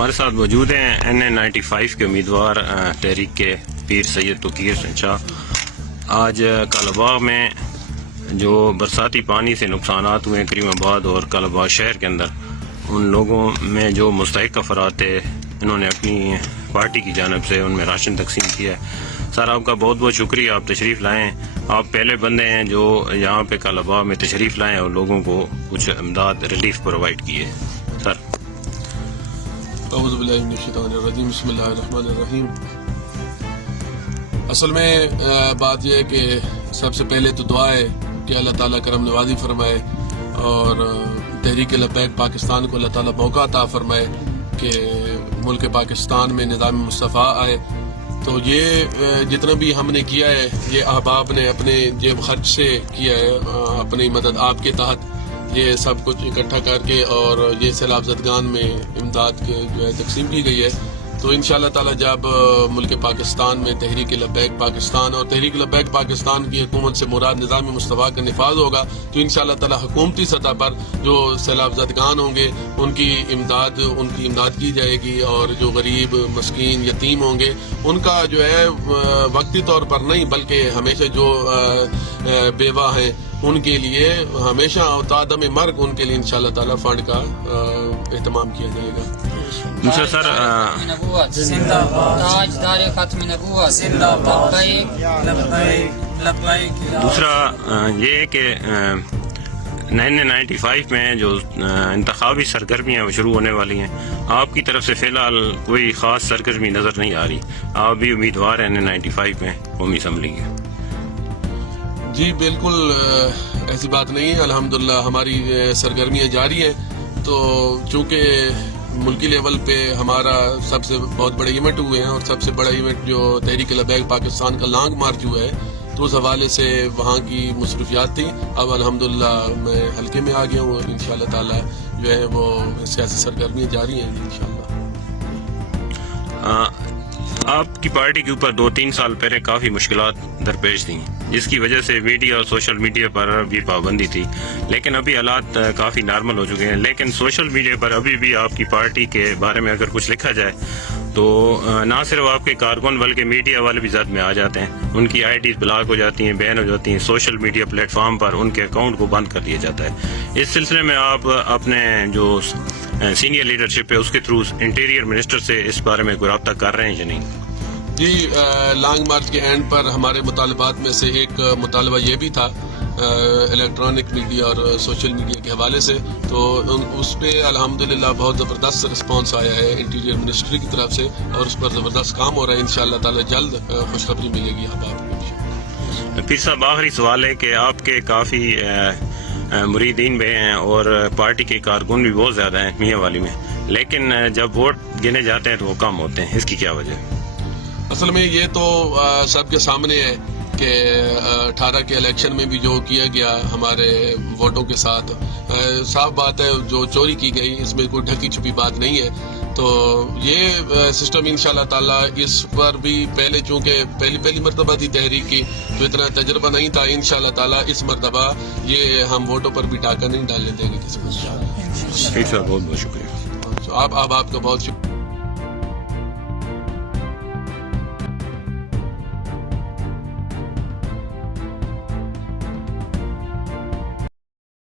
ہمارے ساتھ موجود ہیں NA95 کے امیدوار تحریک کے پیر سید توقیر شاہ۔ آج کالاباغ میں جو برساتی پانی سے نقصانات ہوئے کریم آباد اور کالاباغ شہر کے اندر، ان لوگوں میں جو مستحق افراد تھے انہوں نے اپنی پارٹی کی جانب سے ان میں راشن تقسیم کیا ہے۔ سر آپ کا بہت بہت شکریہ، آپ تشریف لائیں۔ آپ پہلے بندے ہیں جو یہاں پہ کالاباغ میں تشریف لائیں اور لوگوں کو کچھ امداد ریلیف پرووائڈ کیے۔ سر اعوذ باللہ من الشیطان الرجیم، بسم اللہ الرحمن الرحیم۔ اصل میں بات یہ ہے کہ سب سے پہلے تو دعا ہے کہ اللہ تعالیٰ کرم نوازی فرمائے اور تحریک لبیک پاکستان کو اللہ تعالیٰ موقع عطا فرمائے کہ ملک پاکستان میں نظام مصطفیٰ آئے۔ تو یہ جتنا بھی ہم نے کیا ہے یہ احباب نے اپنے جیب خرچ سے کیا ہے، اپنی مدد آپ کے تحت یہ سب کچھ اکٹھا کر کے اور یہ سیلاب زدگان میں امداد کے جو ہے تقسیم کی گئی ہے۔ تو انشاءاللہ تعالی جب ملک پاکستان میں تحریک لبیک پاکستان اور تحریک لبیک پاکستان کی حکومت سے مراد نظام مصطفیٰ کا نفاذ ہوگا تو انشاءاللہ تعالی حکومتی سطح پر جو سیلاب زدگان ہوں گے ان کی امداد کی جائے گی، اور جو غریب مسکین یتیم ہوں گے ان کا جو ہے وقتی طور پر نہیں بلکہ ہمیشہ جو بیوہ ہیں ان کے لیے ہمیشہ تعدم مرگ ان کے لیے انشاءاللہ تعالی فنڈ کا اہتمام کیا جائے گا۔ دوسرا سر دوسرا یہ ہے کہ NA95 میں جو انتخابی سرگرمیاں شروع ہونے والی ہیں، آپ کی طرف سے فی الحال کوئی خاص سرگرمی نظر نہیں آ رہی۔ آپ بھی امیدوار ہیں NA95 میں قومی اسمبلی کے؟ جی بالکل ایسی بات نہیں ہے، الحمدللہ ہماری سرگرمیاں جاری ہیں۔ تو چونکہ ملکی لیول پہ ہمارا سب سے بہت بڑے ایونٹ ہوئے ہیں اور سب سے بڑا ایونٹ جو تحریک لبیک پاکستان کا لانگ مارچ ہوا ہے، تو اس حوالے سے وہاں کی مصروفیات تھی۔ اب الحمدللہ میں حلقے میں آ گیا ہوں، انشاءاللہ تعالی جو ہے وہ سیاسی سرگرمیاں جاری ہیں انشاءاللہ۔ آپ کی پارٹی کے اوپر 2-3 سال پہلے کافی مشکلات درپیش تھیں، جس کی وجہ سے میڈیا اور سوشل میڈیا پر بھی پابندی تھی، لیکن ابھی حالات کافی نارمل ہو چکے ہیں۔ لیکن سوشل میڈیا پر ابھی بھی آپ کی پارٹی کے بارے میں اگر کچھ لکھا جائے تو نہ صرف آپ کے کارکن بلکہ میڈیا والے بھی زد میں آ جاتے ہیں، ان کی IDs بلاک ہو جاتی ہیں، بین ہو جاتی ہیں، سوشل میڈیا پلیٹ فارم پر ان کے اکاؤنٹ کو بند کر دیا جاتا ہے۔ اس سلسلے میں آپ اپنے جو سینئر لیڈرشپ ہے اس کے تھرو انٹیریئر منسٹر سے اس بارے میں کوئی رابطہ کر رہے ہیں یا نہیں؟ جی لانگ مارچ کے اینڈ پر ہمارے مطالبات میں سے ایک مطالبہ یہ بھی تھا الیکٹرانک میڈیا اور سوشل میڈیا کے حوالے سے، تو اس پہ الحمدللہ بہت زبردست رسپانس آیا ہے انٹیریئر منسٹری کی طرف سے، اور اس پر زبردست کام ہو رہا ہے۔ انشاءاللہ تعالی جلد خوشخبری ملے گی آپ کو۔ پھر صاحب آخری سوال ہے کہ آپ کے کافی مریدین بھی ہیں اور پارٹی کے کارکن بھی بہت زیادہ ہیں میاں والی میں، لیکن جب ووٹ گنے جاتے ہیں تو وہ کم ہوتے ہیں، اس کی کیا وجہ ہے؟ اصل میں یہ تو سب کے سامنے ہے کہ 18 کے الیکشن میں بھی جو کیا گیا ہمارے ووٹوں کے ساتھ، صاف بات ہے جو چوری کی گئی، اس میں کوئی ڈھکی چھپی بات نہیں ہے۔ تو یہ سسٹم انشاءاللہ تعالی اس پر بھی پہلے چونکہ پہلی مرتبہ تھی تحریک کی تو اتنا تجربہ نہیں تھا، انشاءاللہ تعالی اس مرتبہ یہ ہم ووٹوں پر بھی ڈاکہ نہیں ڈالنے دیں گے کسی کو۔ بہت بہت شکریہ۔ آپ کا بہت شکریہ۔